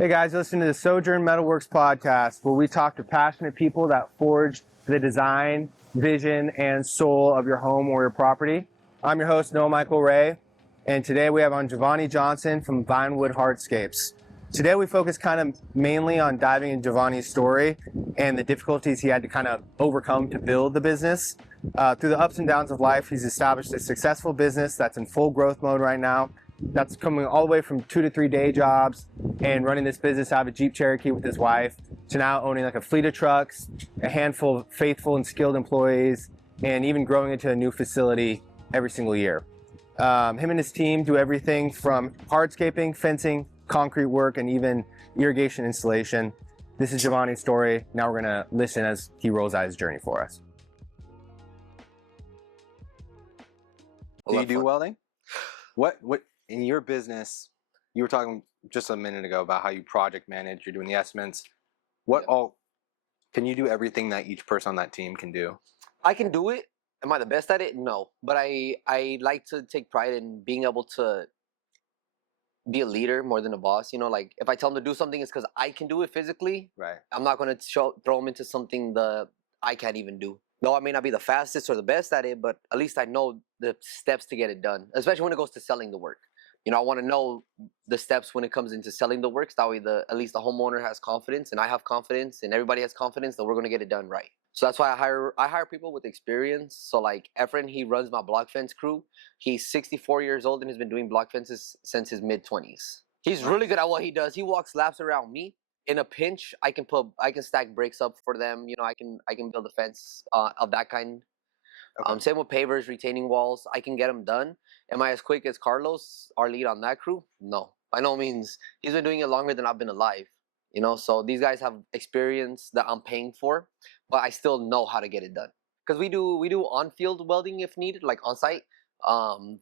Hey guys, listen to the Sojourn Metalworks podcast, where we talk to passionate people that forge the design, vision, and soul of your home or your property. I'm your host, Noah Michael Ray, and today we have on Jovany Johnson from Vinewood Hardscapes. Today we focus kind of mainly on diving into Jovany's story and the difficulties he had to kind of overcome to build the business. Through the ups and downs of life, he's established a successful business that's in full growth mode right now. That's coming all the way from 2 to 3 day jobs and running this business out of a Jeep Cherokee with his wife to now owning like a fleet of trucks, a handful of faithful and skilled employees, and even growing into a new facility every single year. Him and his team do everything from hardscaping, fencing, concrete work, and even irrigation installation. This is Jovany's story. Now we're gonna listen as he rolls out his journey for us. Do you do welding? What in your business? You were talking just a minute ago about how you project manage. You're doing the estimates. What all can you do? Everything that each person on that team can do. I can do it. Am I the best at it? No, but I like to take pride in being able to be a leader more than a boss. You know, like if I tell them to do something, it's because I can do it physically. Right. I'm not going to throw them into something that I can't even do. Though I may not be the fastest or the best at it, but at least I know the steps to get it done, especially when it goes to selling the work. You know, I want to know the steps when it comes into selling the works. That way, at least the homeowner has confidence, and I have confidence, and everybody has confidence that we're going to get it done right. So that's why I hire people with experience. So like Efren, he runs my block fence crew. He's 64 years old and he's been doing block fences since his mid-20s. He's really good at what he does. He walks laps around me. In a pinch, I can stack bricks up for them. You know, I can build a fence of that kind. Okay. Same with pavers, retaining walls. I can get them done. Am I as quick as Carlos, our lead on that crew? No, by no means. He's been doing it longer than I've been alive. You know, so these guys have experience that I'm paying for, but I still know how to get it done. Because we do on-field welding if needed, like on-site,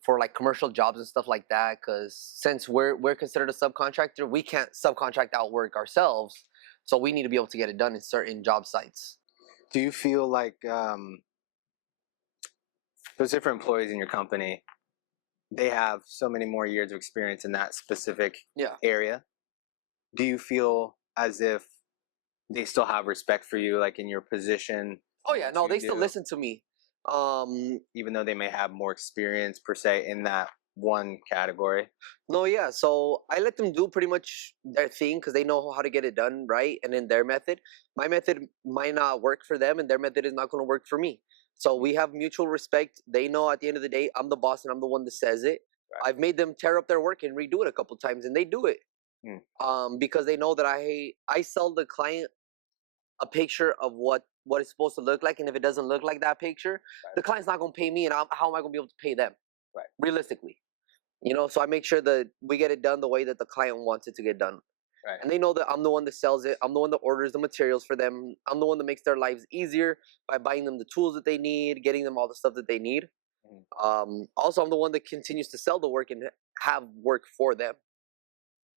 for like commercial jobs and stuff like that. Because since we're considered a subcontractor, we can't subcontract out work ourselves, so we need to be able to get it done in certain job sites. Do you feel like those different employees in your company, they have so many more years of experience in that specific area? Do you feel as if they still have respect for you, like in your position? Oh yeah, no, they still listen to me. Even though they may have more experience per se in that one category. No, yeah. So I let them do pretty much their thing because they know how to get it done right, and in their method. My method might not work for them, and their method is not going to work for me. So we have mutual respect. They know at the end of the day, I'm the boss and I'm the one that says it. Right. I've made them tear up their work and redo it a couple times, and they do it. Because they know that I sell the client a picture of what it's supposed to look like, and if it doesn't look like that picture, the client's not going to pay me, and how am I going to be able to pay them? Right. Realistically, you know. So I make sure that we get it done the way that the client wants it to get done. Right. And they know that I'm the one that sells it. I'm the one that orders the materials for them. I'm the one that makes their lives easier by buying them the tools that they need, getting them all the stuff that they need. Also, I'm the one that continues to sell the work and have work for them.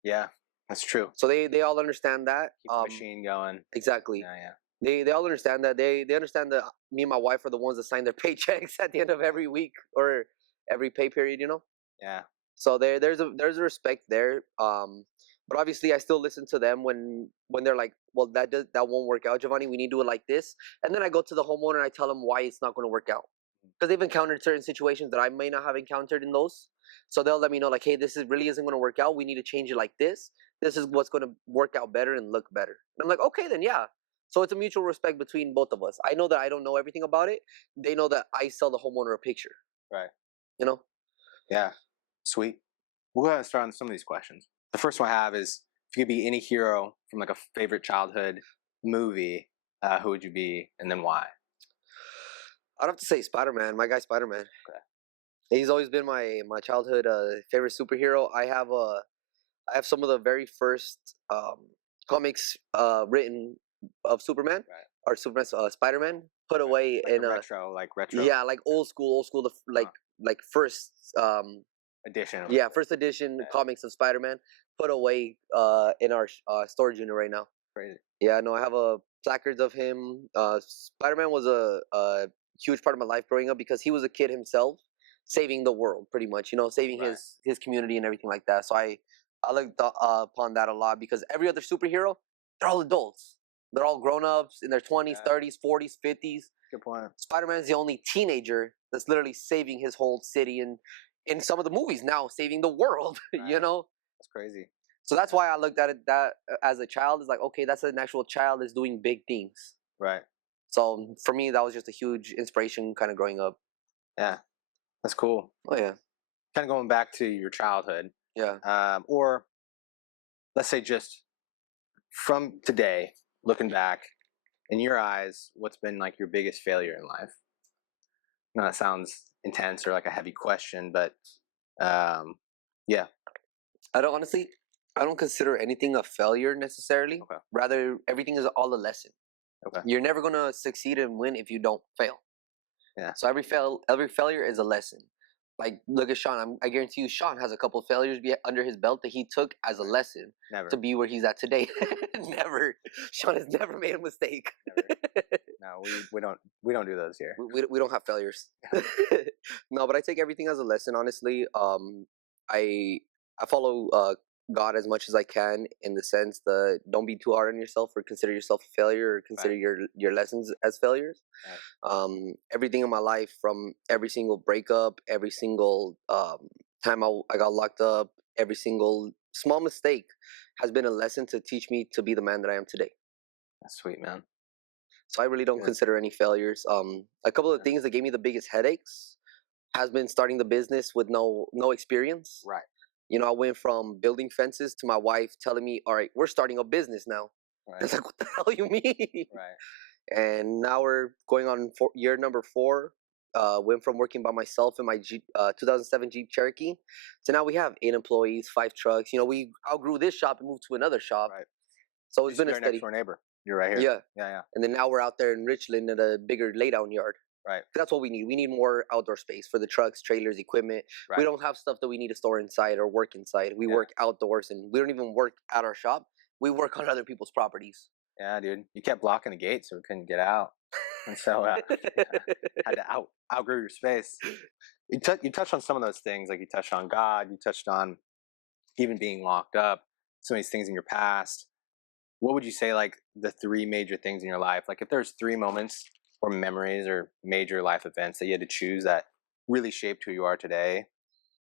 Yeah, that's true. So they all understand that. Keep the machine going. Exactly. Yeah. They all understand that. They understand that me and my wife are the ones that sign their paychecks at the end of every week or every pay period, you know? Yeah. So there's a respect there. But obviously I still listen to them when they're like, well, that won't work out, Jovany. We need to do it like this. And then I go to the homeowner and I tell them why it's not going to work out. Because they've encountered certain situations that I may not have encountered in those. So they'll let me know, like, hey, really isn't going to work out. We need to change it like this. This is what's going to work out better and look better. And I'm like, okay, then yeah. So it's a mutual respect between both of us. I know that I don't know everything about it. They know that I sell the homeowner a picture. Right. You know? Yeah. Sweet. We'll go ahead and start on some of these questions. The first one I have is, if you could be any hero from like a favorite childhood movie, who would you be and then why? I'd have to say Spider-Man, my guy Spider-Man. Okay. He's always been my childhood favorite superhero. I have some of the very first comics written of Superman, or Superman, Spider-Man, put away like in retro. Yeah, like old school, like first edition. Yeah, first edition comics of Spider-Man, put away in our storage unit right now. Crazy. Yeah, no, I have placards of him. Spider-Man was a huge part of my life growing up because he was a kid himself, saving the world pretty much, you know, saving his community and everything like that. So I I looked upon that a lot because every other superhero, they're all adults. They're all grown ups in their 20s, Yeah. 30s, 40s, 50s. Good point. Spider-Man's the only teenager that's literally saving his whole city and in some of the movies now saving the world, you Right. know? That's crazy. So that's why I looked at it that as a child is like, okay, that's an actual child is doing big things. Right. So for me, that was just a huge inspiration kind of growing up. Yeah. That's cool. Oh yeah. Kind of going back to your childhood, Yeah. or let's say just from today, looking back, in your eyes, what's been like your biggest failure in life? No, that sounds intense or like a heavy question, but yeah. I don't consider anything a failure necessarily. Okay. Rather, everything is all a lesson. Okay. You're never gonna succeed and win if you don't fail. Yeah. So every failure is a lesson. Like look at Sean. I guarantee you, Sean has a couple of failures under his belt that he took as a lesson Never. to be where he's at today. Never. Sean has never made a mistake. Never. No, we don't do those here. We don't have failures. No, but I take everything as a lesson. Honestly, I follow God as much as I can in the sense that don't be too hard on yourself or consider yourself a failure or consider your lessons as failures. Right. Everything in my life, from every single breakup, every single time I got locked up, every single small mistake has been a lesson to teach me to be the man that I am today. That's sweet, man. So I really don't Good. consider any failures. A couple of Yeah. things that gave me the biggest headaches has been starting the business with no experience. Right. You know, I went from building fences to my wife telling me, "All right, we're starting a business now." Right. It's like, what the hell you mean? Right. And now we're going on year number 4. Went from working by myself in my 2007 Jeep Cherokee to now we have 8 employees, 5 trucks. You know, we outgrew this shop and moved to another shop. Right. So it's been a You're steady. next door neighbor. You're right here. Yeah. Yeah. And then now we're out there in Richland at a bigger laydown yard. Right. That's what we need. We need more outdoor space for the trucks, trailers, equipment. Right. We don't have stuff that we need to store inside or work inside. We work outdoors, and we don't even work at our shop. We work on other people's properties. Yeah, dude. You kept blocking the gate so we couldn't get out, and so had to outgrow your space. You touched on some of those things, like you touched on God. You touched on even being locked up. Some of these things in your past. What would you say, like the 3 major things in your life? Like if there's 3 moments or memories or major life events that you had to choose that really shaped who you are today,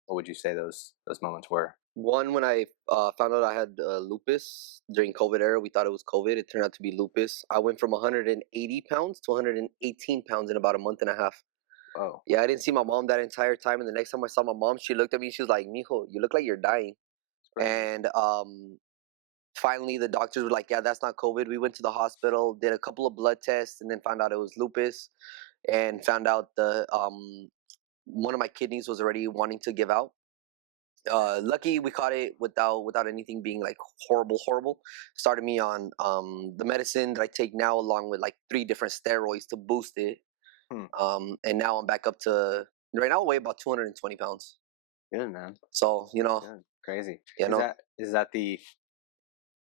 what would you say those moments were? One, when I found out I had lupus during COVID era, we thought it was COVID. It turned out to be lupus. I went from 180 pounds to 118 pounds in about a month and a half. Oh. Yeah, I didn't see my mom that entire time. And the next time I saw my mom, she looked at me. She was like, "Mijo, you look like you're dying." And finally, the doctors were like, "Yeah, that's not COVID." We went to the hospital, did a couple of blood tests, and then found out it was lupus. And found out the one of my kidneys was already wanting to give out. Lucky we caught it without anything being like horrible. Started me on the medicine that I take now, along with like 3 different steroids to boost it. And now I'm back up to right now I weigh about 220 pounds. Good, man. So Good. Crazy. Yeah, Is that the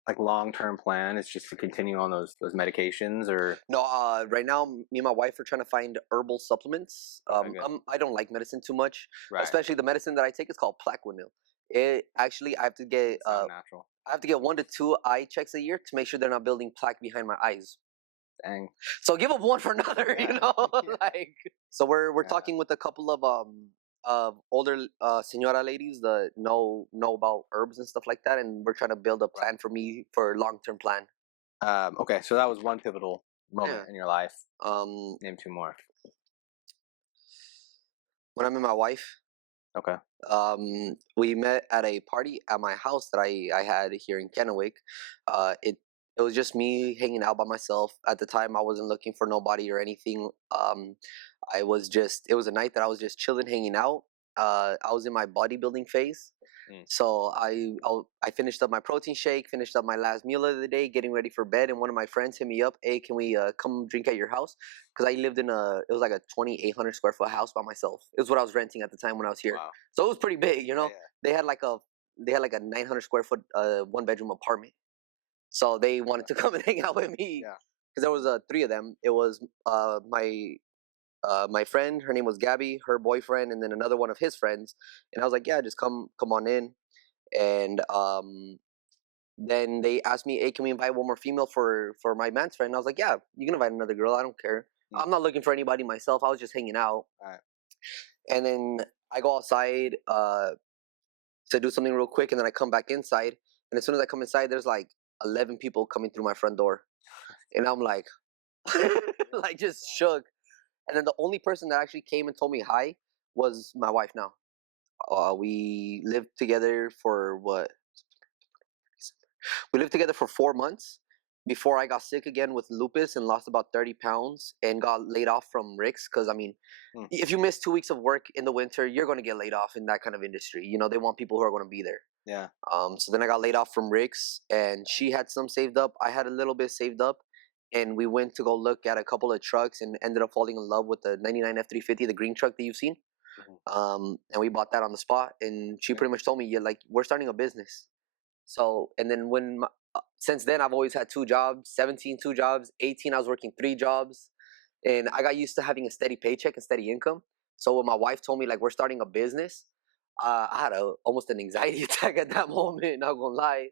like long-term plan? Is just to continue on those medications, or no. Right now, me and my wife are trying to find herbal supplements. Okay, good. I don't like medicine too much, right? especially the medicine that I take is called Plaquenil. It actually I have to get Sound natural. I have to get 1 to 2 eye checks a year to make sure they're not building plaque behind my eyes. Dang. So give up one for another, you know. Yeah. Like, so we're talking with a couple of older senora ladies that know about herbs and stuff like that, and we're trying to build a plan for me for long-term plan. Okay, so that was one pivotal moment in your life. Name 2 more. When I met my wife. Okay. We met at a party at my house that I had here in Kennewick. It was just me hanging out by myself. At the time, I wasn't looking for nobody or anything. It was a night that I was just chilling, hanging out. I was in my bodybuilding phase. So I finished up my protein shake, finished up my last meal of the day, getting ready for bed, and one of my friends hit me up, "Hey, can we come drink at your house?" Because I lived it was like a 2,800 square foot house by myself. It was what I was renting at the time when I was here. Wow. So it was pretty big, you know. Yeah. They had like a 900 square foot 1-bedroom apartment. So they wanted to come and hang out with me. Yeah. Because there was 3 of them. It was my friend, her name was Gabby, her boyfriend, and then another one of his friends. And I was like, "Yeah, just come on in." And then they asked me, "Hey, can we invite one more female for my man's friend?" And I was like, "Yeah, you can invite another girl. I don't care. Mm. I'm not looking for anybody myself. I was just hanging out." Right. And then I go outside to do something real quick, and then I come back inside. And as soon as I come inside, there's like 11 people coming through my front door, and I'm like, like just shook. And then the only person that actually came and told me hi was my wife. Now, we lived together for what? We lived together for 4 months before I got sick again with lupus and lost about 30 pounds and got laid off from Rick's. Because, I mean, Mm. if you miss 2 weeks of work in the winter, you're going to get laid off in that kind of industry. You know, they want people who are going to be there. Yeah. So then I got laid off from Rick's, and she had some saved up. I had a little bit saved up. And we went to go look at a couple of trucks and ended up falling in love with the 99 F350, the green truck that you've seen. And we bought that on the spot. And she pretty much told me, "Yeah, like, we're starting a business." So, and then since then, I've always had 2 jobs, 17, 2 jobs, 18, I was working 3 jobs. And I got used to having a steady paycheck and steady income. So when my wife told me, like, we're starting a business, I had almost an anxiety attack at that moment, not gonna lie.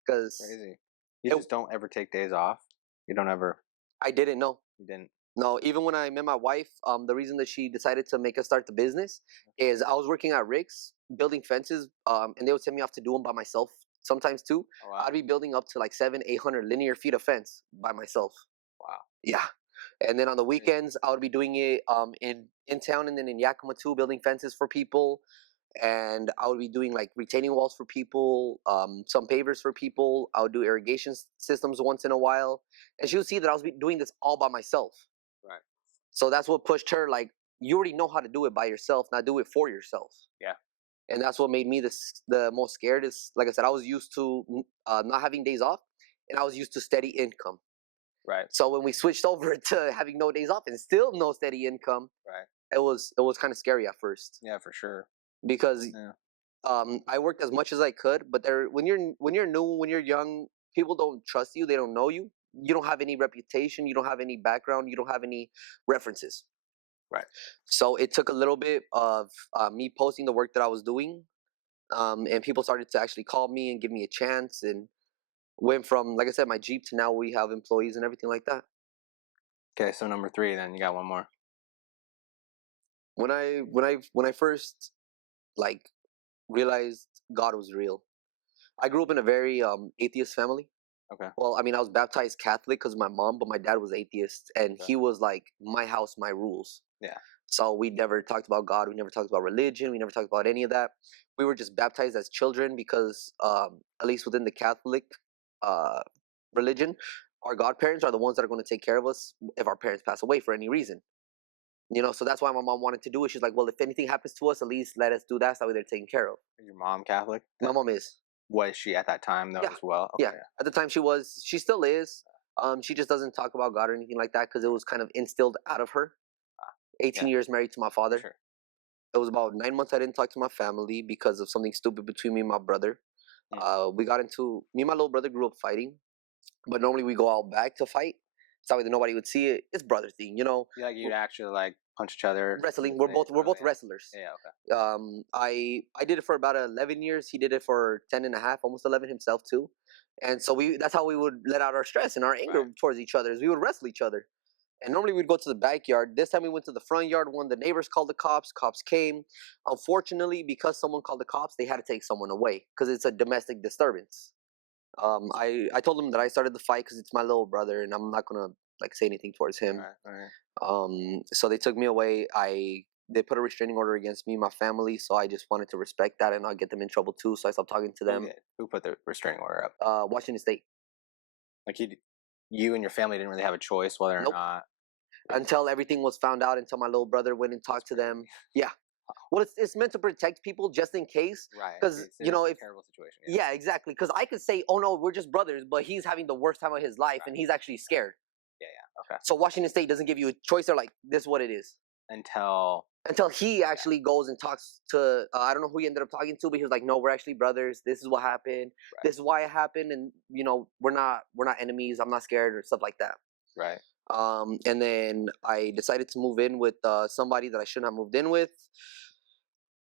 Because Crazy. You just don't ever take days off? You don't ever? I didn't know. You didn't? No, even when I met my wife, the reason that she decided to make us start the business is I was working at Rick's building fences, and they would send me off to do them by myself sometimes too. Oh, wow. I'd be building up to like 700-800 linear feet of fence by myself. Wow. Yeah. And then on the weekends, I would be doing it in town and then in Yakima too, building fences for people. And I would be doing like retaining walls for people, some pavers for people. I would do irrigation systems once in a while. And she would see that I was doing this all by myself. Right. So that's what pushed her, like, you already know how to do it by yourself, now do it for yourself. Yeah. And that's what made me the most scared is, like I said, I was used to not having days off, and I was used to steady income. Right. So when we switched over to having no days off and still no steady income, Right. it was kind of scary at first. Yeah, for sure. Because Yeah. I worked as much as I could, but when you're new, when you're young, people don't trust you, they don't know you. You don't have any reputation, you don't have any background, you don't have any references. Right. So it took a little bit of me posting the work that I was doing, and people started to actually call me and give me a chance, and went from, like I said, my Jeep to now we have employees and everything like that. Okay, so number 3, then you got one more. When I first like realized God was real, I grew up in a very atheist family. Okay. Well, I mean, I was baptized Catholic because of my mom, but my dad was atheist, and Okay. he was like, my house, my rules. Yeah. So we never talked about God. We never talked about religion. We never talked about any of that. We were just baptized as children because, at least within the Catholic religion, our godparents are the ones that are going to take care of us if our parents pass away for any reason. You know, so that's why my mom wanted to do it. She's like, well, if anything happens to us, at least let us do that. So that way they're taken care of. Is your mom Catholic? My mom is. Was she at that time though Yeah. as well? Okay. Yeah. At the time she was. She still is. She just doesn't talk about God or anything like that because it was kind of instilled out of her. 18 years married to my father. Sure. It was about 9 months I didn't talk to my family because of something stupid between me and my brother. Me and my little brother grew up fighting, but normally we go out back to fight. So that nobody would see it. It's brother thing, you know. Yeah, like you'd actually like punch each other. Wrestling. We're both wrestlers. Yeah, okay. I did it for about 11 years. He did it for 10 and a half, almost 11 himself too. And so that's how we would let out our stress and our anger towards each other. Is we would wrestle each other. And normally we'd go to the backyard. This time we went to the front yard. When the neighbors called the cops, cops came. Unfortunately, because someone called the cops, they had to take someone away because it's a domestic disturbance. I told them that I started the fight because it's my little brother, and I'm not gonna like say anything towards him. All right. So they took me away. They put a restraining order against me and my family, so I just wanted to respect that and not get them in trouble too. So I stopped talking to them. Who put the restraining order up? Washington State. Like you and your family didn't really have a choice whether or not. Until everything was found out, until my little brother went and talked to them. Yeah. Well, it's meant to protect people just in case. Right. Because, you know, if. Terrible situation. Yeah, exactly. Because I could say, oh no, we're just brothers, but he's having the worst time of his life and he's actually scared. Yeah. Okay. So Washington State doesn't give you a choice. They're like, this is what it is. Until he actually goes and talks to, I don't know who he ended up talking to, but he was like, no, we're actually brothers. This is what happened. Right. This is why it happened. And, you know, we're not enemies. I'm not scared or stuff like that. Right. And then I decided to move in with somebody that I shouldn't have moved in with.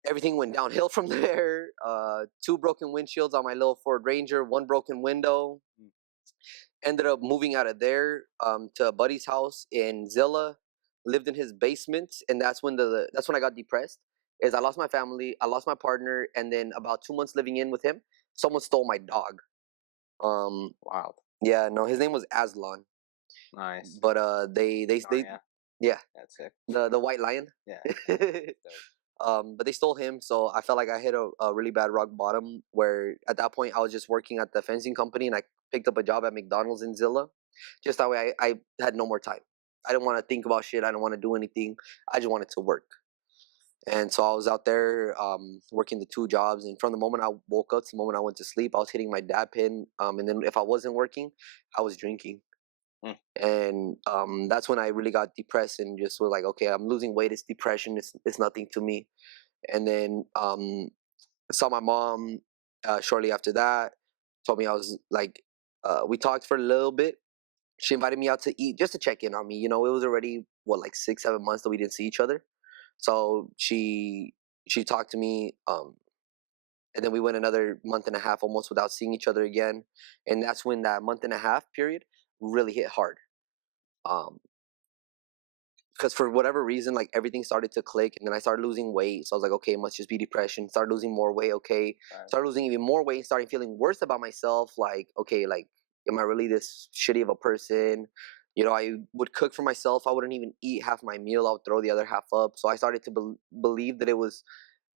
everything went downhill from there. 2 broken windshields on my little Ford Ranger, 1 broken window. Ended up moving out of there to a buddy's house in Zilla. Lived in his basement, and that's when I got depressed. Is I lost my family, I lost my partner, and then about 2 months living in with him, someone stole my dog. Wow. Yeah, no, his name was Aslan. Nice. But they yeah, That's it. the white lion. Yeah. But they stole him, so I felt like I hit a really bad rock bottom. Where at that point I was just working at the fencing company, and I picked up a job at McDonald's in Zilla. Just that way, I had no more time. I didn't want to think about shit. I didn't want to do anything. I just wanted to work. And so I was out there working the 2 jobs. And from the moment I woke up to the moment I went to sleep, I was hitting my dab pin. And then if I wasn't working, I was drinking. And that's when I really got depressed and just was like, okay, I'm losing weight. It's depression. It's nothing to me. And then saw my mom shortly after that. Told me I was like, we talked for a little bit. She invited me out to eat just to check in on me. You know, it was already like 6-7 months that we didn't see each other. So she talked to me, and then we went another month and a half almost without seeing each other again. And that's when that month and a half period really hit hard. Because for whatever reason, like everything started to click, and then I started losing weight. So I was like, okay, it must just be depression. Started losing more weight. Okay, started losing even more weight. Started feeling worse about myself. Like, okay, like, am I really this shitty of a person? You know, I would cook for myself. I wouldn't even eat half my meal. I would throw the other half up. So I started to believe that it was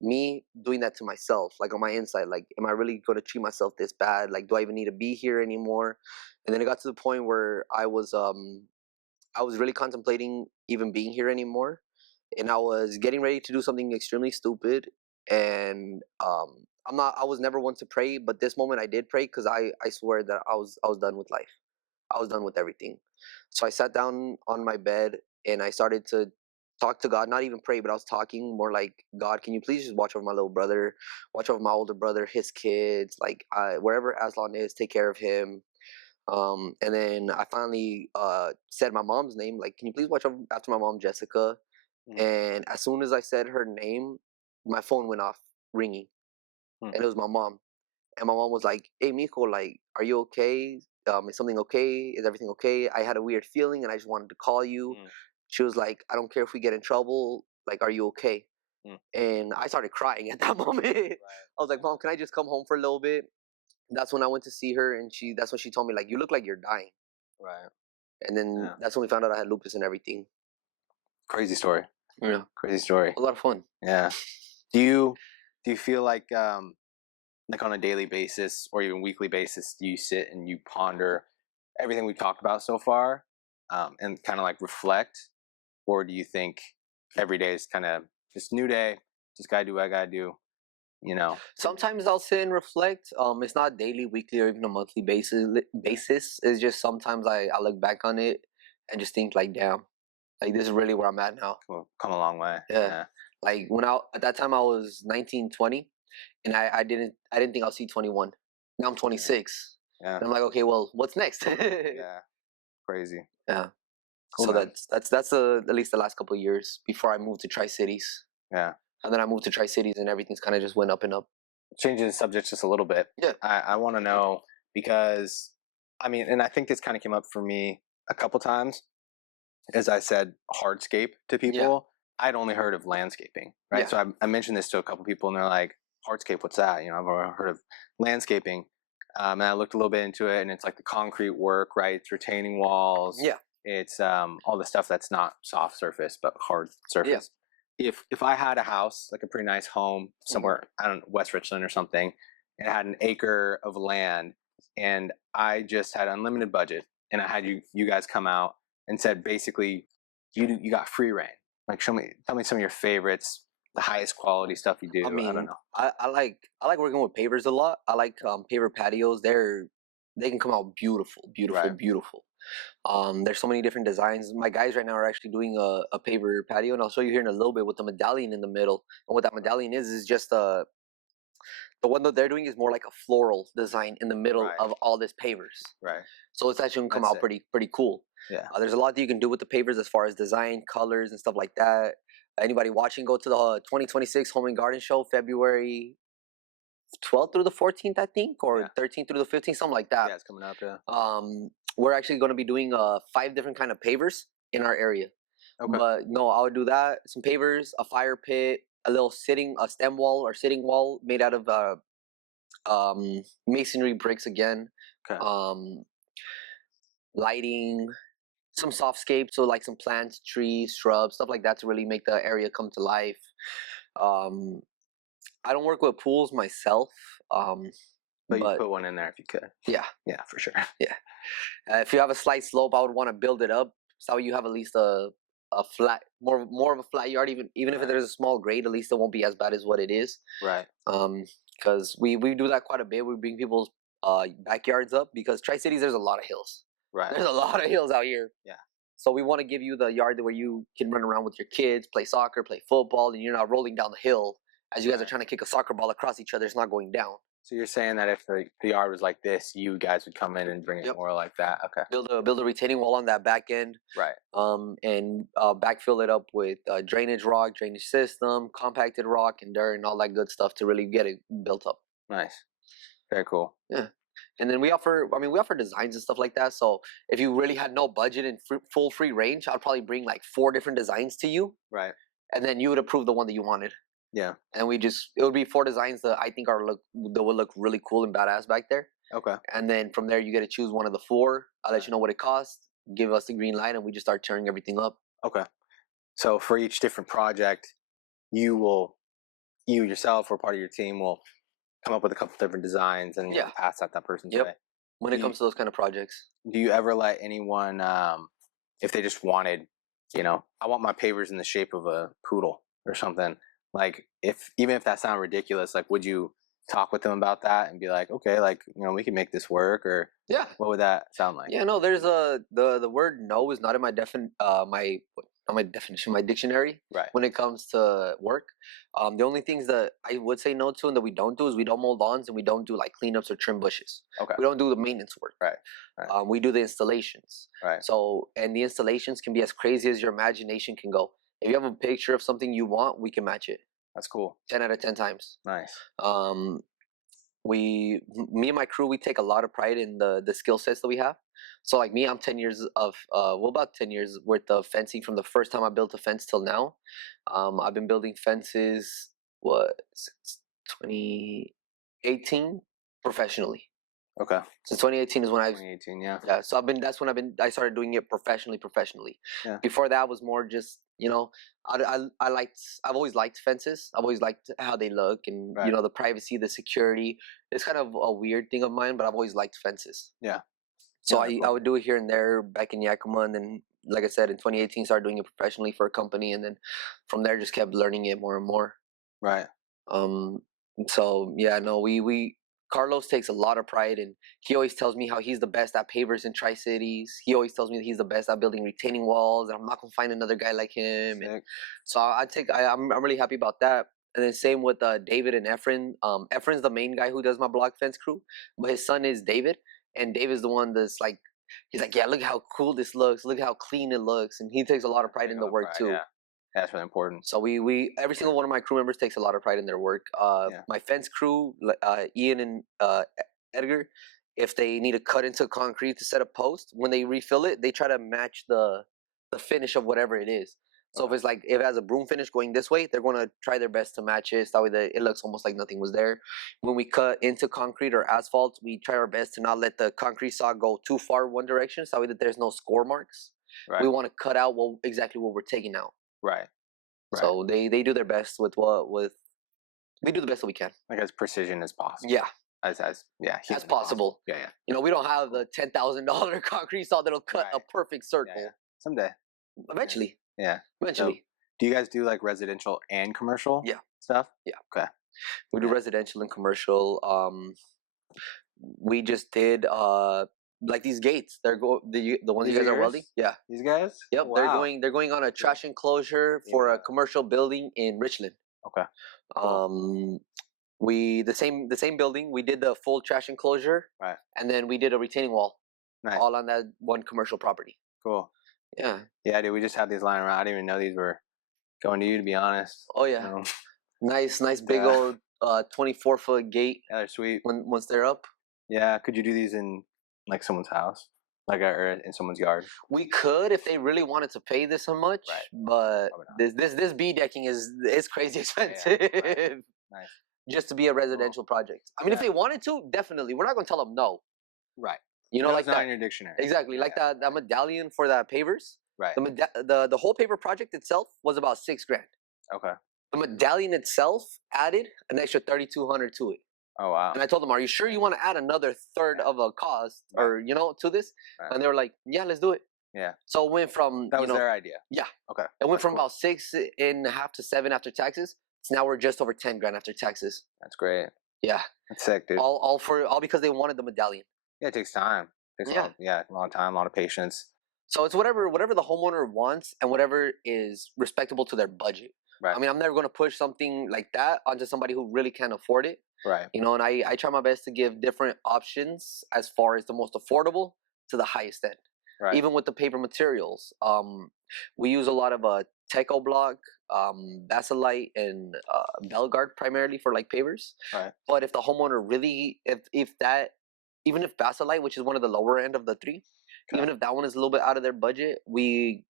me doing that to myself, like on my inside. Like, am I really going to treat myself this bad? Like, do I even need to be here anymore? And then it got to the point where I was really contemplating even being here anymore, and I was getting ready to do something extremely stupid. And I was never one to pray, but this moment I did pray, because I swear that I was done with life. I was done with everything. So I sat down on my bed and I started to talk to God, not even pray, but I was talking more like, God, can you please just watch over my little brother, watch over my older brother, his kids, like wherever Aslan is, take care of him. And then I finally said my mom's name, like, can you please watch after my mom, Jessica? And as soon as I said her name, my phone went off ringing, and it was my mom. And my mom was like, hey, Mijo, like, are you okay? Is something okay? Is everything okay? I had a weird feeling and I just wanted to call you. She was like, I don't care if we get in trouble. Like, are you okay? And I started crying at that moment. I was like, Mom, can I just come home for a little bit? That's when I went to see her, and that's when she told me, like, you look like you're dying. Right. And then that's when we found out I had lupus and everything. Crazy story. Yeah. Crazy story. A lot of fun. Yeah. Do you feel like on a daily basis or even weekly basis, do you sit and you ponder everything we've talked about so far, and kind of like reflect, or do you think every day is kind of just new day, just gotta do what I gotta do, you know? Sometimes I'll sit and reflect. It's not daily, weekly, or even a monthly basis. It's just sometimes I look back on it and just think, like, damn, like, this is really where I'm at now. Come a long way. Yeah. Like, at that time I was 19, 20, and I didn't think I'll see 21. Now I'm 26. Yeah. And I'm like, okay, well, what's next? Yeah. Crazy. Yeah. Cool, so man. that's at least the last couple of years before I moved to Tri-Cities. Yeah. And then I moved to Tri-Cities, and everything's kind of just went up and up. Changing the subject just a little bit. Yeah. I want to know, because I mean, and I think this kind of came up for me a couple times. As I said, hardscape to people, I'd only heard of landscaping, right? Yeah. So I mentioned this to a couple people, and they're like, hardscape, what's that? You know, I've already heard of landscaping. And I looked a little bit into it, and it's like the concrete work, right? It's retaining walls. Yeah. It's all the stuff that's not soft surface, but hard surface. Yeah. If I had a house, like a pretty nice home somewhere, I don't know, West Richland or something, and it had an acre of land, and I just had unlimited budget, and I had you guys come out and said, basically, you got free reign. Like, tell me some of your favorites, the highest quality stuff you do. I mean, I don't know. I like working with pavers a lot. I like paver patios. They can come out beautiful. There's so many different designs. My guys right now are actually doing a paver patio, and I'll show you here in a little bit with the medallion in the middle. And what that medallion is just the one that they're doing is more like a floral design in the middle of all this pavers. Right. So it's actually gonna come out pretty cool. Yeah. There's a lot that you can do with the pavers as far as design, colors, and stuff like that. Anybody watching, go to the 2026 Home and Garden Show, February 12th through the 14th, I think, or 13th through the 15th, something like that. Yeah, it's coming up. Yeah. We're actually going to be doing 5 different kind of pavers in our area. Okay. But no, I would do that. Some pavers, a fire pit, a stem wall or sitting wall made out of masonry bricks again. Okay. Lighting, some softscapes, so like some plants, trees, shrubs, stuff like that to really make the area come to life. I don't work with pools myself. But you put one in there if you could. Yeah. Yeah, for sure. Yeah. If you have a slight slope, I would want to build it up so you have at least a flat, more of a flat yard. Even if there's a small grade, at least it won't be as bad as what it is. Right. Because we do that quite a bit. We bring people's backyards up because Tri-Cities, there's a lot of hills. Right. There's a lot of hills out here. Yeah. So we want to give you the yard where you can run around with your kids, play soccer, play football, and you're not rolling down the hill as you guys are trying to kick a soccer ball across each other. It's not going down. So you're saying that if the yard was like this, you guys would come in and bring it more like that? Okay. Build a retaining wall on that back end. Right. And backfill it up with drainage rock, drainage system, compacted rock and dirt and all that good stuff to really get it built up. Nice. Very cool. Yeah. And then we offer designs and stuff like that. So if you really had no budget and full free range, I'd probably bring like 4 different designs to you. Right. And then you would approve the one that you wanted. Yeah. And it would be 4 designs that I think that would look really cool and badass back there. Okay. And then from there you get to choose one of the 4. I'll let you know what it costs, give us the green light, and we just start tearing everything up. Okay. So for each different project, you yourself or part of your team will come up with a couple different designs and pass that person's way. When it comes to those kind of projects. Do you ever let anyone, if they just wanted, I want my pavers in the shape of a poodle or something, like even if that sounded ridiculous, like would you talk with them about that and be like, okay, like, we can make this work, or what would that sound like? Yeah, no, there's the word no is not in my my dictionary. Right. When it comes to work. The only things that I would say no to and that we don't do is we don't mow lawns and we don't do like cleanups or trim bushes. Okay. We don't do the maintenance work. Right. We do the installations. Right. So, and the installations can be as crazy as your imagination can go. If you have a picture of something you want, we can match it. That's cool. 10 out of 10 times. Nice. Me and my crew, we take a lot of pride in the skill sets that we have. So like me, I'm 10 years of about 10 years worth of fencing from the first time I built a fence till now. I've been building fences since 2018 professionally. Okay. Since 2018 is when 2018, yeah. Yeah, so that's when I started doing it professionally. Yeah. Before that was more just, I've always liked fences. I've always liked how they look and the privacy, the security. It's kind of a weird thing of mine, but I've always liked fences. Yeah. So I would do it here and there back in Yakima, and then like I said, in 2018 started doing it professionally for a company, and then from there just kept learning it more and more. Right. So yeah, no, Carlos takes a lot of pride, and he always tells me how he's the best at pavers in Tri-Cities. He always tells me that he's the best at building retaining walls, and I'm not gonna find another guy like him. And so I'm really happy about that. And then same with David and Efren. Efren's the main guy who does my block fence crew, but his son is David, and David's the one that's like, he's like, yeah, look how cool this looks, look how clean it looks, and he takes a lot of pride in the work too. Yeah. That's really important. So we every single one of my crew members takes a lot of pride in their work. My fence crew, Ian and Edgar, if they need to cut into concrete to set a post, when they refill it, they try to match the finish of whatever it is. So if it has a broom finish going this way, they're going to try their best to match it. So that way it looks almost like nothing was there. When we cut into concrete or asphalt, we try our best to not let the concrete saw go too far one direction. So that way that there's no score marks. Right. We want to cut out exactly what we're taking out. Right. So they do their best we do the best that we can. Like as precision as possible. Yeah. As possible. Yeah. We don't have the $10,000 concrete saw that'll cut a perfect circle. Yeah. Someday. Eventually. Yeah. Eventually. So, do you guys do like residential and commercial stuff? Yeah. Okay. We do residential and commercial. We just did like these gates. They're the ones you guys are welding. Yeah. These guys? Yep. Wow. They're going on a trash enclosure for a commercial building in Richland. Okay. Cool. The same building. We did the full trash enclosure. Right. And then we did a retaining wall. Nice. All on that one commercial property. Cool. Yeah. Yeah, dude. We just had these lying around. I didn't even know these were Going to you, to be honest. Oh yeah, nice big Yeah. old 24-foot gate Yeah, they're sweet. once they're up. Yeah, could you do these in like someone's house, like or in someone's yard? We could if they really wanted to pay this much, Right. but Probably not. this bee decking is crazy expensive. right. Nice. Just to be a residential project. I mean, if Yeah. they wanted to, definitely. We're not gonna tell them no. Right. You know, No, like it's not that. in your dictionary. Exactly, Yeah, like that medallion for that pavers. Right. The whole paper project itself was about $6,000. Okay. The medallion itself added an extra 3,200 to it. Oh wow. And I told them, "Are you sure you want to add another third of a cost, or to this?" Right. And they were like, "Yeah, let's do it." Yeah. So it went from That was their idea. Yeah. Okay. It went That's from cool. about 6.5 to 7 after taxes. So now we're just over 10 grand after taxes. That's great. Yeah. That's sick, dude. All because they wanted the medallion. Yeah, it takes time. It takes a lot of time, a lot of patience. So it's whatever the homeowner wants and whatever is respectable to their budget. Right. I mean, I'm never going to push something like that onto somebody who really can't afford it. Right. And I try my best to give different options as far as the most affordable to the highest end. Right. Even with the paper materials, we use a lot of techo block, basalite, and Belgard primarily for like pavers. Right. But if the homeowner really, even if basalite, which is one of the lower end of the three, even if that one is a little bit out of their budget, we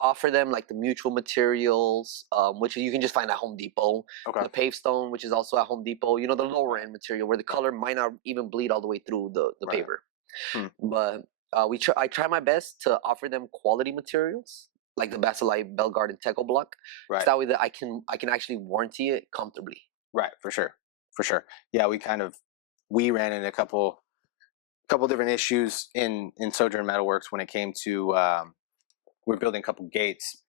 offer them like the mutual materials, which you can just find at Home Depot. Okay. The pave stone, which is also at Home Depot. You know, the lower end material where the color might not even bleed all the way through the Right. paver. But I try my best to offer them quality materials like the basalite, Belgard, and techo block. Right. So that way that I can actually warranty it comfortably. Right. For sure. Yeah, we ran into a couple different issues in Sojourn Metalworks when it came to we were building a couple gates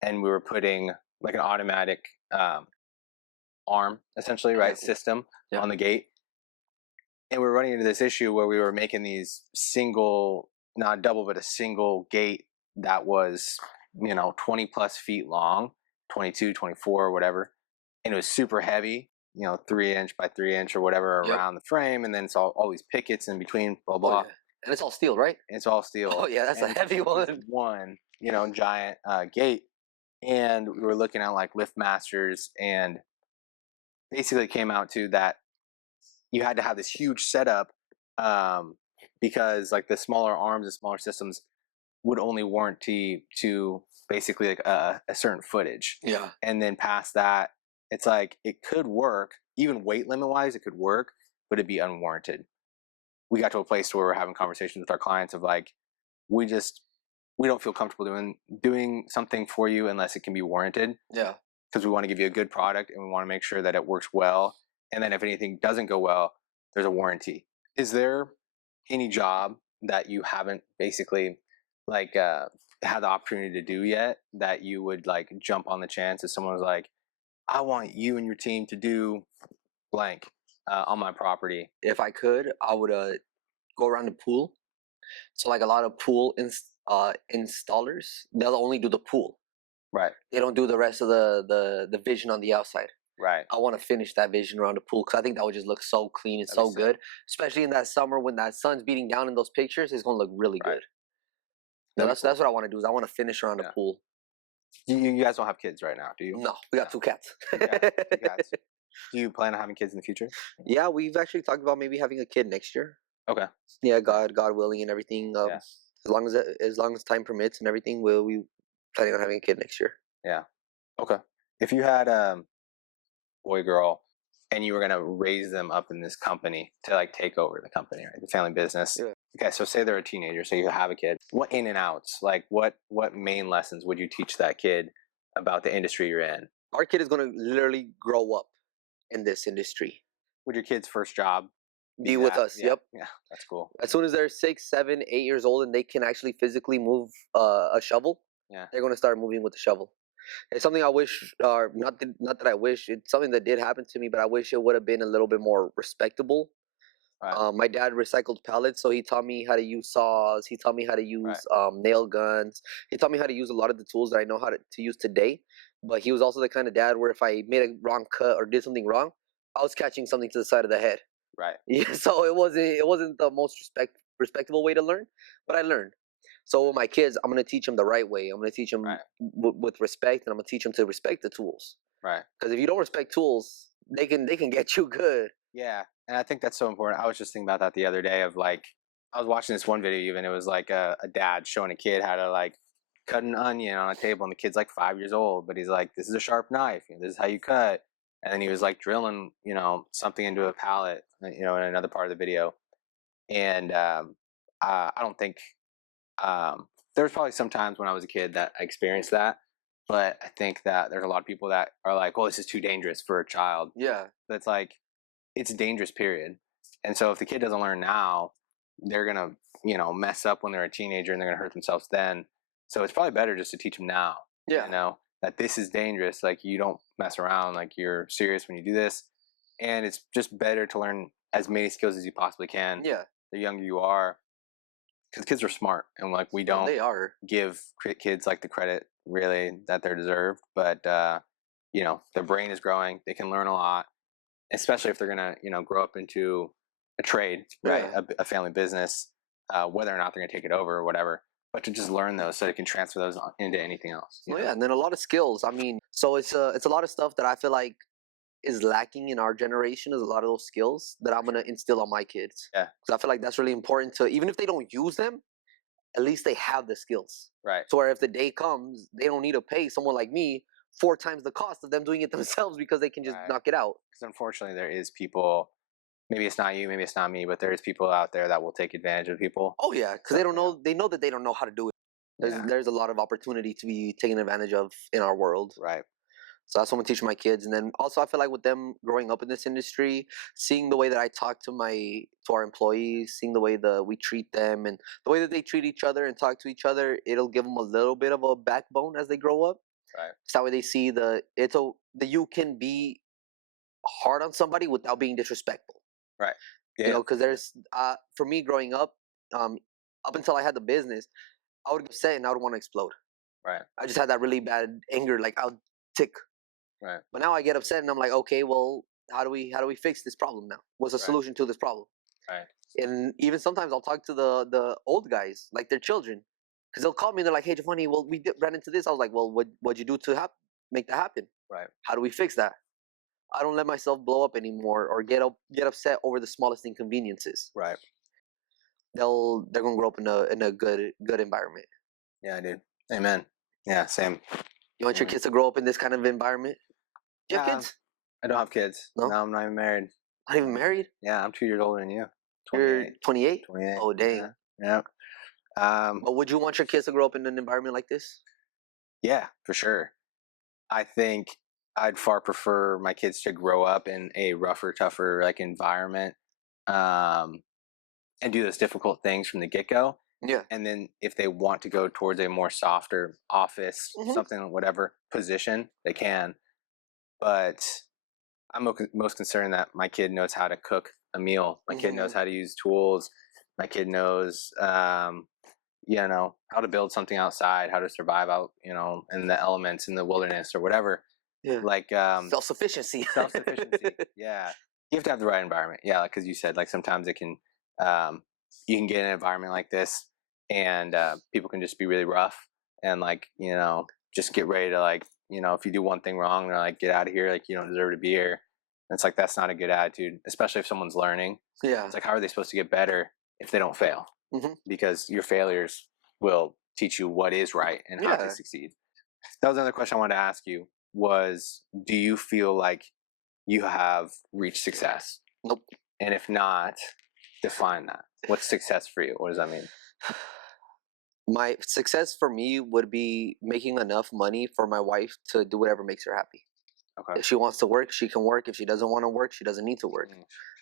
and we were putting like an automatic arm essentially, right, system on the gate. And we were running into this issue where we were making these single, not double, but a single gate that was, 20 plus feet long, 22, 24, whatever. And it was super heavy, 3-inch by 3-inch or whatever around the frame. And then it's all these pickets in between, blah, blah. Oh, yeah. And it's all steel, right? It's all steel. Oh, yeah, that's a heavy one. One, giant gate. And we were looking at like Lift Masters, and basically it came out to that you had to have this huge setup because like the smaller arms and smaller systems would only warranty to basically like a certain footage. Yeah. And then past that, it's like it could work, even weight limit wise, it could work, but it'd be unwarranted. We got to a place where we're having conversations with our clients of like, we don't feel comfortable doing something for you unless it can be warranted. Yeah. Because we want to give you a good product and we want to make sure that it works well. And then if anything doesn't go well, there's a warranty. Is there any job that you haven't basically like had the opportunity to do yet that you would like jump on the chance if someone was like, I want you and your team to do blank on my property? If I could, I would go around the pool. So like a lot of pool installers, they'll only do the pool. Right. They don't do the rest of the vision on the outside. Right. I want to finish that vision around the pool because I think that would just look so clean and so good, especially in that summer when that sun's beating down in those pictures. It's gonna look really good. No, that's what I want to do. Is I want to finish around the pool. You guys don't have kids right now, do you? No, we got 2 cats. Two cats. Do you plan on having kids in the future? Yeah, we've actually talked about maybe having a kid next year. Okay. Yeah, God willing and everything. As long as time permits and everything, we planning on having a kid next year. Yeah. Okay. If you had boy, girl, and you were gonna raise them up in this company to like take over the company, right? The family business. Yeah. Okay, so say they're a teenager, so you have a kid. What in and outs, like what main lessons would you teach that kid about the industry you're in? Our kid is gonna literally grow up in this industry. Would your kid's first job be with us? Yeah. Yep. Yeah, that's cool. As soon as they're 6, 7, 8 years old and they can actually physically move a shovel, they're gonna start moving with the shovel. It's something I wish, or not that I wish, it's something that did happen to me, but I wish it would have been a little bit more respectable. Right. My dad recycled pallets, so he taught me how to use saws. He taught me how to use nail guns. He taught me how to use a lot of the tools that I know how to use today. But he was also the kind of dad where if I made a wrong cut or did something wrong, I was catching something to the side of the head. Right. Yeah. So it wasn't the most respectable way to learn, but I learned. So with my kids, I'm gonna teach them the right way. I'm gonna teach them Right. with respect, and I'm gonna teach them to respect the tools. Right. Because if you don't respect tools, they can get you good. Yeah, and I think that's so important. I was just thinking about that the other day of like, I was watching this one video even, it was like a dad showing a kid how to like cut an onion on a table, and the kid's like 5 years old, but he's like, this is a sharp knife, this is how you cut. And then he was like drilling, something into a pallet, in another part of the video. And I don't think, there was probably some times when I was a kid that I experienced that, but I think that there's a lot of people that are like, oh, this is too dangerous for a child. Yeah. But it's like, it's a dangerous period. And so if the kid doesn't learn now, they're going to, mess up when they're a teenager, and they're going to hurt themselves then. So it's probably better just to teach them now, Yeah. that this is dangerous. Like, you don't mess around, like you're serious when you do this. And it's just better to learn as many skills as you possibly can. Yeah. The younger you are, because kids are smart, and like we Well, don't they are. give kids like the credit really that they're deserved. But their brain is growing. They can learn a lot, especially if they're gonna grow up into a trade, right? Yeah. A family business, whether or not they're gonna take it over or whatever. But to just learn those so they can transfer those into anything else. Well, yeah, and then a lot of skills. I mean, so it's a lot of stuff that I feel like is lacking in our generation. Is a lot of those skills that I'm gonna instill on my kids. Yeah. Because I feel like that's really important to, even if they don't use them, at least they have the skills. Right. So where if the day comes, they don't need to pay someone like me 4 times the cost of them doing it themselves, because they can just Right. knock it out. Because unfortunately, there is people. Maybe it's not you, maybe it's not me, but there is people out there that will take advantage of people. Oh yeah, because they don't know. They know that they don't know how to do it. There's a lot of opportunity to be taken advantage of in our world. Right. So that's what I'm gonna teach my kids. And then also I feel like with them growing up in this industry, seeing the way that I talk to our employees, seeing the way that we treat them and the way that they treat each other and talk to each other, it'll give them a little bit of a backbone as they grow up. Right. So that way they see that you can be hard on somebody without being disrespectful. Right. Yeah. Because there's for me growing up, up until I had the business, I would get upset and I would want to explode. Right. I just had that really bad anger, like I would tick. Right. But now I get upset and I'm like, okay, well, how do we fix this problem now? What's the solution to this problem? Right. And even sometimes I'll talk to the old guys, like their children, because they'll call me and they're like, hey, Jovany, well, we ran into this. I was like, well, what'd you do to make that happen? Right. How do we fix that? I don't let myself blow up anymore or get upset over the smallest inconveniences. Right. They're gonna grow up in a good environment. Yeah, dude. Amen. Yeah, same. You want your kids to grow up in this kind of environment? Do you have kids? I don't have kids. No? I'm not even married. Not even married? Yeah, I'm 2 years older than you. You're 28? 28. Oh, dang. Yeah. But would you want your kids to grow up in an environment like this? Yeah, for sure. I think I'd far prefer my kids to grow up in a rougher, tougher like environment, and do those difficult things from the get-go. Yeah. And then if they want to go towards a more softer office, Mhm. something, whatever position, they can. But I'm most concerned that my kid knows how to cook a meal. My kid knows how to use tools. My kid knows, how to build something outside, how to survive out, in the elements, in the wilderness or whatever. Yeah. Like Self-sufficiency. self-sufficiency. Yeah. You have to have the right environment. Yeah, like because you said, like sometimes it can, you can get in an environment like this, and people can just be really rough, and like just get ready to like if you do one thing wrong, they're like, get out of here, like you don't deserve to be here. And it's like that's not a good attitude, especially if someone's learning. Yeah. It's like, how are they supposed to get better if they don't fail? Mhm. Because your failures will teach you what is right and how to succeed. That was another question I wanted to ask you was, do you feel like you have reached success? Nope. And if not, define that. What's success for you? What does that mean? My success for me would be making enough money for my wife to do whatever makes her happy. Okay. If she wants to work, she can work. If she doesn't want to work, she doesn't need to work.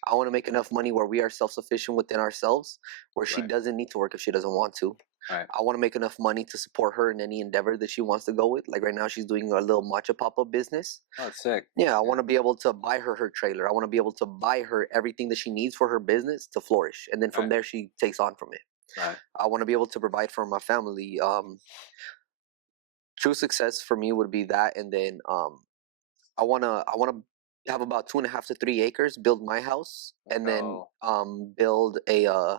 I want to make enough money where we are self-sufficient within ourselves, where she doesn't need to work if she doesn't want to. Right. I want to make enough money to support her in any endeavor that she wants to go with. Like right now, she's doing a little matcha pop-up business. Oh, it's sick. Yeah, I want to be able to buy her trailer. I want to be able to buy her everything that she needs for her business to flourish. And then from there, she takes on from it. Right. I want to be able to provide for my family. True success for me would be that. And then I wanna have about 2.5 to 3 acres, build my house, and then build a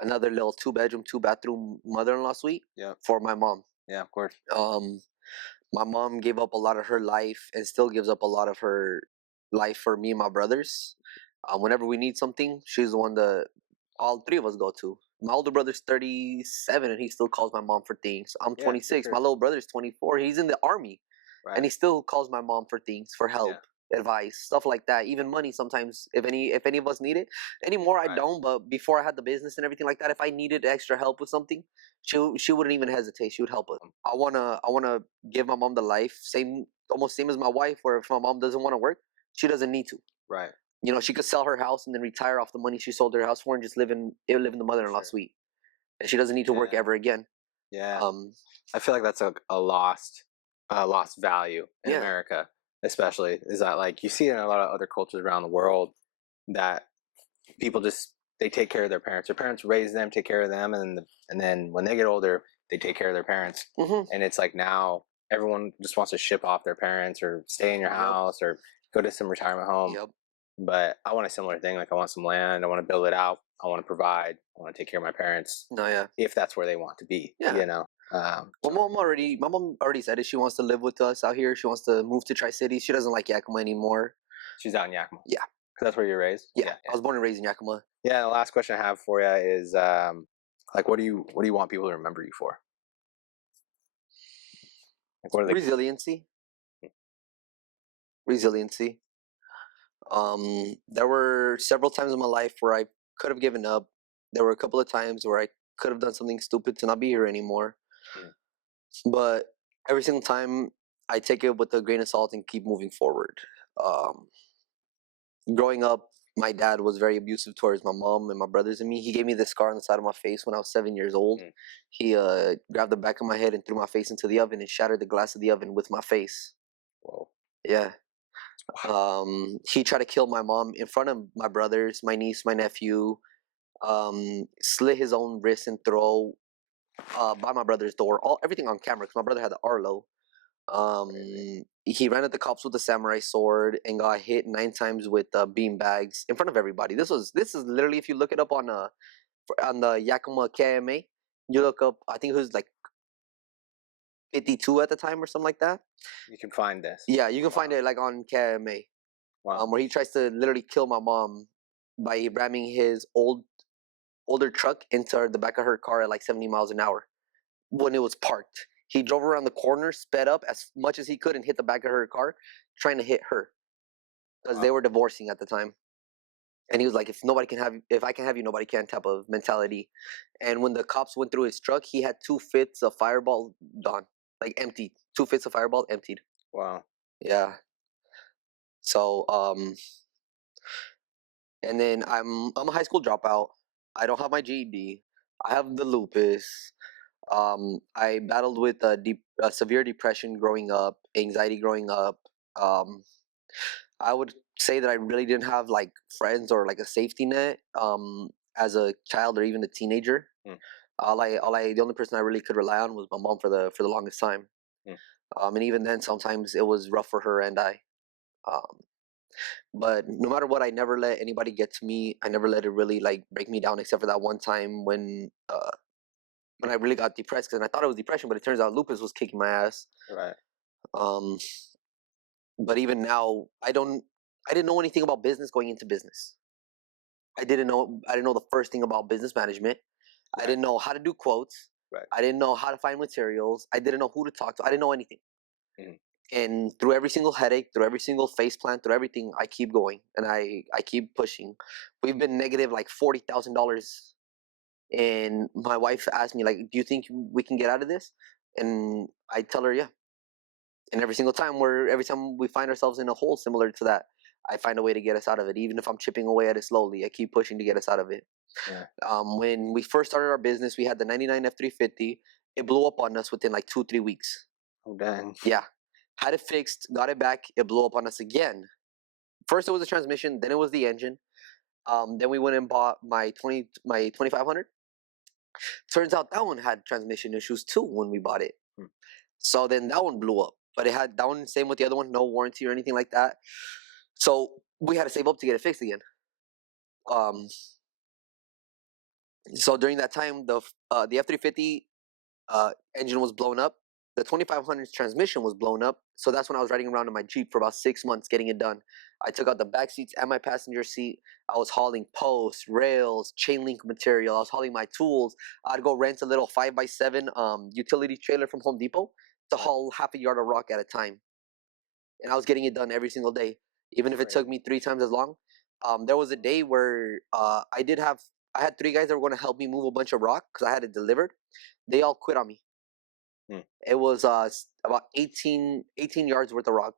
another little 2-bedroom, 2-bathroom mother-in-law suite for my mom. Yeah, of course. My mom gave up a lot of her life and still gives up a lot of her life for me and my brothers. Whenever we need something, she's the one that all three of us go to. My older brother's 37 and he still calls my mom for things. I'm 26. My little brother's 24. He's in the army. Right. And he still calls my mom for things, for help, advice, stuff like that. Even money sometimes, if any of us need it. Anymore, I don't. But before I had the business and everything like that, if I needed extra help with something, she wouldn't even hesitate. She would help us. I wanna give my mom the life, almost same as my wife. Where if my mom doesn't want to work, she doesn't need to. Right. You know, she could sell her house and then retire off the money she sold her house for and just live in the mother-in-law suite, and she doesn't need to work ever again. Yeah. I feel like that's a lost value in America, especially, is that like you see it in a lot of other cultures around the world that people just they take care of their parents. Their parents raise them, take care of them, and then when they get older, they take care of their parents. And it's like now everyone just wants to ship off their parents or stay in your house or go to some retirement home. But I want a similar thing. Like I want some land. I want to build it out. I want to provide. I want to take care of my parents. If that's where they want to be. You know. My mom already said it. She wants to live with us out here. She wants to move to Tri-Cities. She doesn't like Yakima anymore. She's out in Yakima. Yeah. That's where you're raised. Yeah. I was born and raised in Yakima. Yeah. The last question I have for you is like, what do you want people to remember you for? Like, what are Resiliency. There were several times in my life where I could have given up. There were a couple of times where I could have done something stupid to not be here anymore. But every single time I take it with a grain of salt and keep moving forward. Growing up, my dad was very abusive towards my mom and my brothers and me. He gave me this scar on the side of my face when I was 7 years old. He grabbed the back of my head and threw my face into the oven and shattered the glass of the oven with my face. Whoa. Yeah. He tried to kill my mom in front of my brothers, my niece, my nephew. Slit his own wrist and throat by my brother's door. Everything on camera because my brother had the Arlo. He ran at the cops with a samurai sword and got hit 9 times with bean bags in front of everybody. This is literally, if you look it up on the Yakima KMA, you look up. I think it was like 52 at the time or something like that. You can find this. Yeah, you can find it like on KMA. Wow. Where he tries to literally kill my mom by ramming his older truck into the back of her car at like 70 miles an hour when it was parked. He drove around the corner, sped up as much as he could, and hit the back of her car, trying to hit her because they were divorcing at the time. And he was like, if I can have you, nobody can type of mentality. And when the cops went through his truck, he had 2 fits of Fireball done, like emptied. 2 fits of Fireball emptied. Wow. Yeah. So, and then I'm a high school dropout. I don't have my GED. I have the lupus. I battled with severe depression growing up, anxiety growing up. I would say that I really didn't have like friends or like a safety net as a child or even a teenager. The only person I really could rely on was my mom for the longest time. And even then, sometimes it was rough for her and I. But no matter what, I never let anybody get to me. I never let it really like break me down, except for that one time when I really got depressed, because I thought it was depression, but it turns out lupus was kicking my ass. Right. But even now, I didn't know anything about business going into business. I didn't know the first thing about business management. Right. I didn't know how to do quotes. Right. I didn't know how to find materials. I didn't know who to talk to. I didn't know anything. And through every single headache, through every single face plant, through everything, I keep going and I keep pushing. We've been negative like $40,000. And my wife asked me, like, do you think we can get out of this? And I tell her, yeah. And every time we find ourselves in a hole similar to that, I find a way to get us out of it. Even if I'm chipping away at it slowly, I keep pushing to get us out of it. Yeah. When we first started our business, we had the 99 F350. It blew up on us within like 2-3 weeks. Oh, dang. Yeah. Had it fixed, got it back, it blew up on us again. First it was the transmission, then it was the engine. Then we went and bought my 2500. Turns out that one had transmission issues too when we bought it. So then that one blew up. But it had that one, same with the other one, no warranty or anything like that. So we had to save up to get it fixed again. So during that time, the F-350 engine was blown up. The 2500's transmission was blown up. So that's when I was riding around in my Jeep for about 6 months getting it done. I took out the back seats and my passenger seat. I was hauling posts, rails, chain link material. I was hauling my tools. I'd go rent a little 5x7 utility trailer from Home Depot to haul half a yard of rock at a time. And I was getting it done every single day, even if it took me 3 times as long. There was a day where I had 3 guys that were going to help me move a bunch of rock because I had it delivered. They all quit on me. It was about 18 yards worth of rock.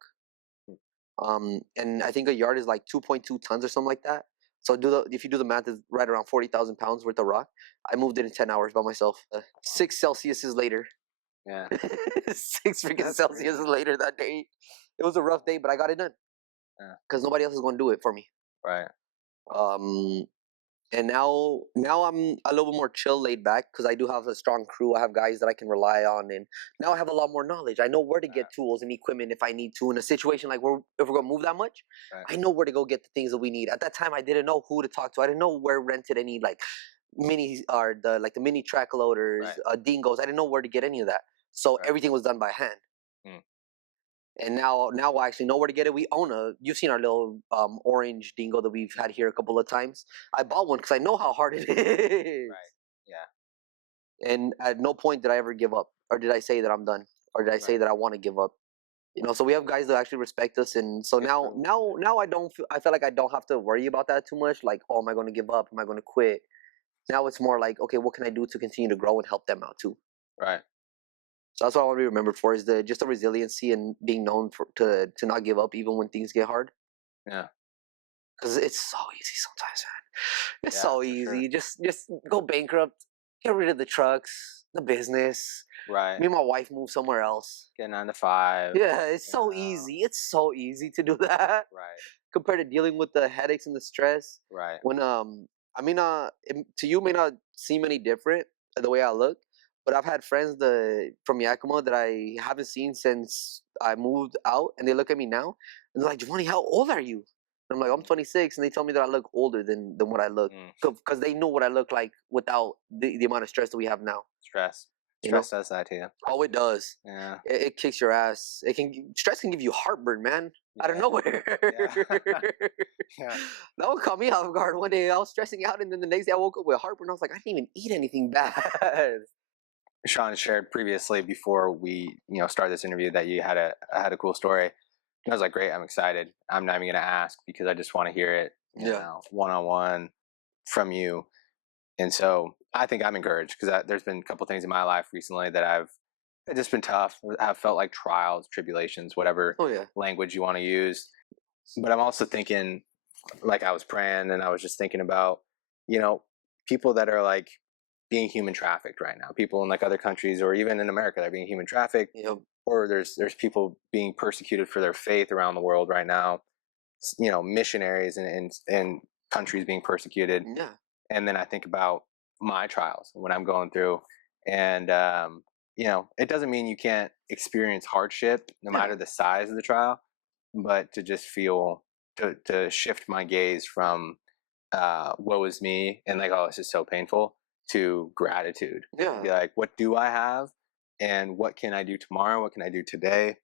And I think a yard is like 2.2 tons or something like that. So if you do the math, it's right around 40,000 pounds worth of rock. I moved it in 10 hours by myself. 6 Celsiuses later. Yeah. 6 freaking Celsius later that day. It was a rough day, but I got it done. Because nobody else is going to do it for me. Right. And now I'm a little bit more chill, laid back, because I do have a strong crew. I have guys that I can rely on, and now I have a lot more knowledge. I know where to get tools and equipment if I need to. In a situation like if we're gonna move that much, I know where to go get the things that we need. At that time, I didn't know who to talk to. I didn't know where rented any like mini or the mini track loaders, dingos. I didn't know where to get any of that. So everything was done by hand. And now I actually know where to get it. We own you've seen our little orange dingo that we've had here a couple of times. I bought one because I know how hard it is. Right. Yeah. And at no point did I ever give up, or did I say that I'm done, or did I say that I want to give up. So we have guys that actually respect us, and so now I feel like I don't have to worry about that too much. Like, oh, am I going to give up? Am I going to quit? Now it's more like, okay, what can I do to continue to grow and help them out too? Right. So that's what I want to be remembered for, is just the resiliency and being known to not give up even when things get hard. Yeah. Because it's so easy sometimes, man. It's so easy. Sure. Just go bankrupt, get rid of the trucks, the business. Right. Me and my wife move somewhere else. Get 9 to 5. Yeah, it's so easy. It's so easy to do that. Right. Compared to dealing with the headaches and the stress. Right. When to you it may not seem any different the way I look. But I've had friends from Yakima that I haven't seen since I moved out, and they look at me now, and they're like, Jovany, how old are you? And I'm like, I'm 26, and they tell me that I look older than what I look, because they know what I look like without the amount of stress that we have now. Stress does that to you. Oh, it does. Yeah. It kicks your ass. Stress can give you heartburn, man, out of nowhere. Yeah. That would caught me off guard one day. I was stressing out, and then the next day I woke up with heartburn. I was like, I didn't even eat anything bad. Sean shared previously before we started this interview that you had a cool story. And I was like, great, I'm excited. I'm not even gonna ask because I just want to hear it one-on-one from you. And so I think I'm encouraged because there's been a couple things in my life recently that it's just been tough. I've felt like trials, tribulations, whatever language you want to use. But I'm also thinking, like I was praying and I was just thinking about, people that are like being human trafficked right now, people in like other countries or even in America that are being human trafficked, or there's people being persecuted for their faith around the world right now, missionaries and countries being persecuted. Yeah. And then I think about my trials when I'm going through, and it doesn't mean you can't experience hardship no matter the size of the trial, but to just feel to shift my gaze from woe is me and like, oh, this is so painful, to gratitude. Yeah. Be like, what do I have, and what can I do tomorrow? What can I do today?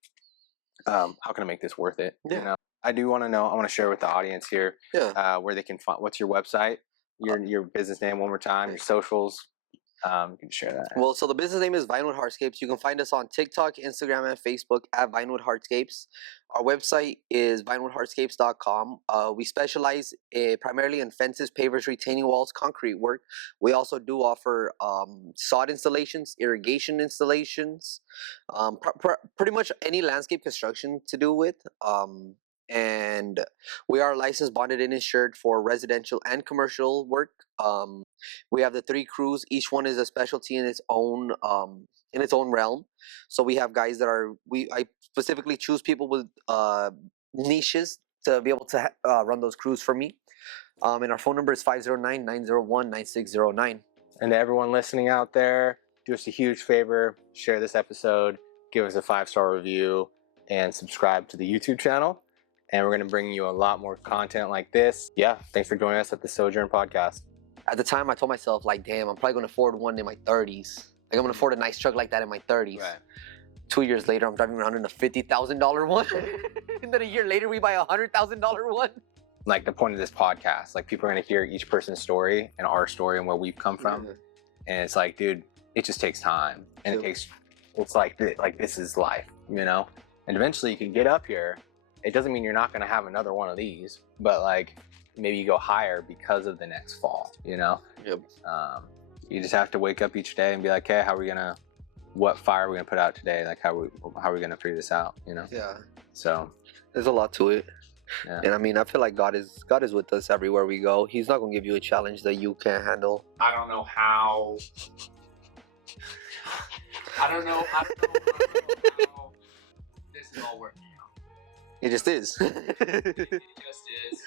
How can I make this worth it? Yeah. I do want to know. I want to share with the audience here where they can find. What's your website? Your business name one more time. Your socials. You can share that. Well, so the business name is Vinewood Hardscapes. You can find us on TikTok, Instagram, and Facebook at Vinewood Hardscapes. Our website is vinewoodhardscapes.com. We specialize primarily in fences, pavers, retaining walls, concrete work. We also do offer sod installations, irrigation installations, pretty much any landscape construction to do with. And we are licensed, bonded, and insured for residential and commercial work. We have the 3 crews. Each one is a specialty in its own realm. So we have guys that I specifically choose people with niches to be able to run those crews for me. And our phone number is 509-901-9609. And to everyone listening out there, do us a huge favor, share this episode, give us a 5-star review, and subscribe to the YouTube channel. and we're going to bring you a lot more content like this. Yeah, thanks for joining us at the Sojourn Podcast. At the time, I told myself, like, damn, I'm probably going to afford one in my 30s. Like, I'm going to afford a nice truck like that in my 30s. Right. 2 years later, I'm driving around in a $50,000 one. And then a year later, we buy a $100,000 one. Like the point of this podcast, like people are going to hear each person's story and our story and where we've come from. Mhm. And it's like, dude, it just takes time. And it's like this is life, you know? And eventually you can get up here. It doesn't mean you're not going to have another one of these, but like maybe you go higher because of the next fall, you know? Yep. You just have to wake up each day and be like, hey, what fire are we gonna put out today? Like how are we gonna figure this out, you know? Yeah. So There's a lot to it. yeah. And I mean, I feel like God is with us everywhere we go. He's not gonna give you a challenge that you can't handle. I don't know how. I don't know how this is all working out. It just is. It just is.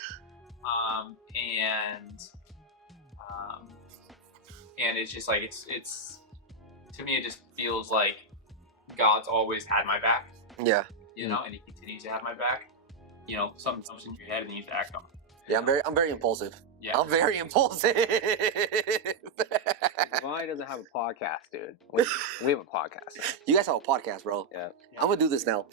And it's just like it's to me it just feels like God's always had my back, Yeah. you know, and He continues to have my back. You know, something comes into your head and you need to act on it. Yeah, I'm very impulsive. Yeah. I'm very impulsive. Why doesn't have a podcast, dude? We have a podcast. You guys have a podcast, bro. Yeah. I'm gonna do this now.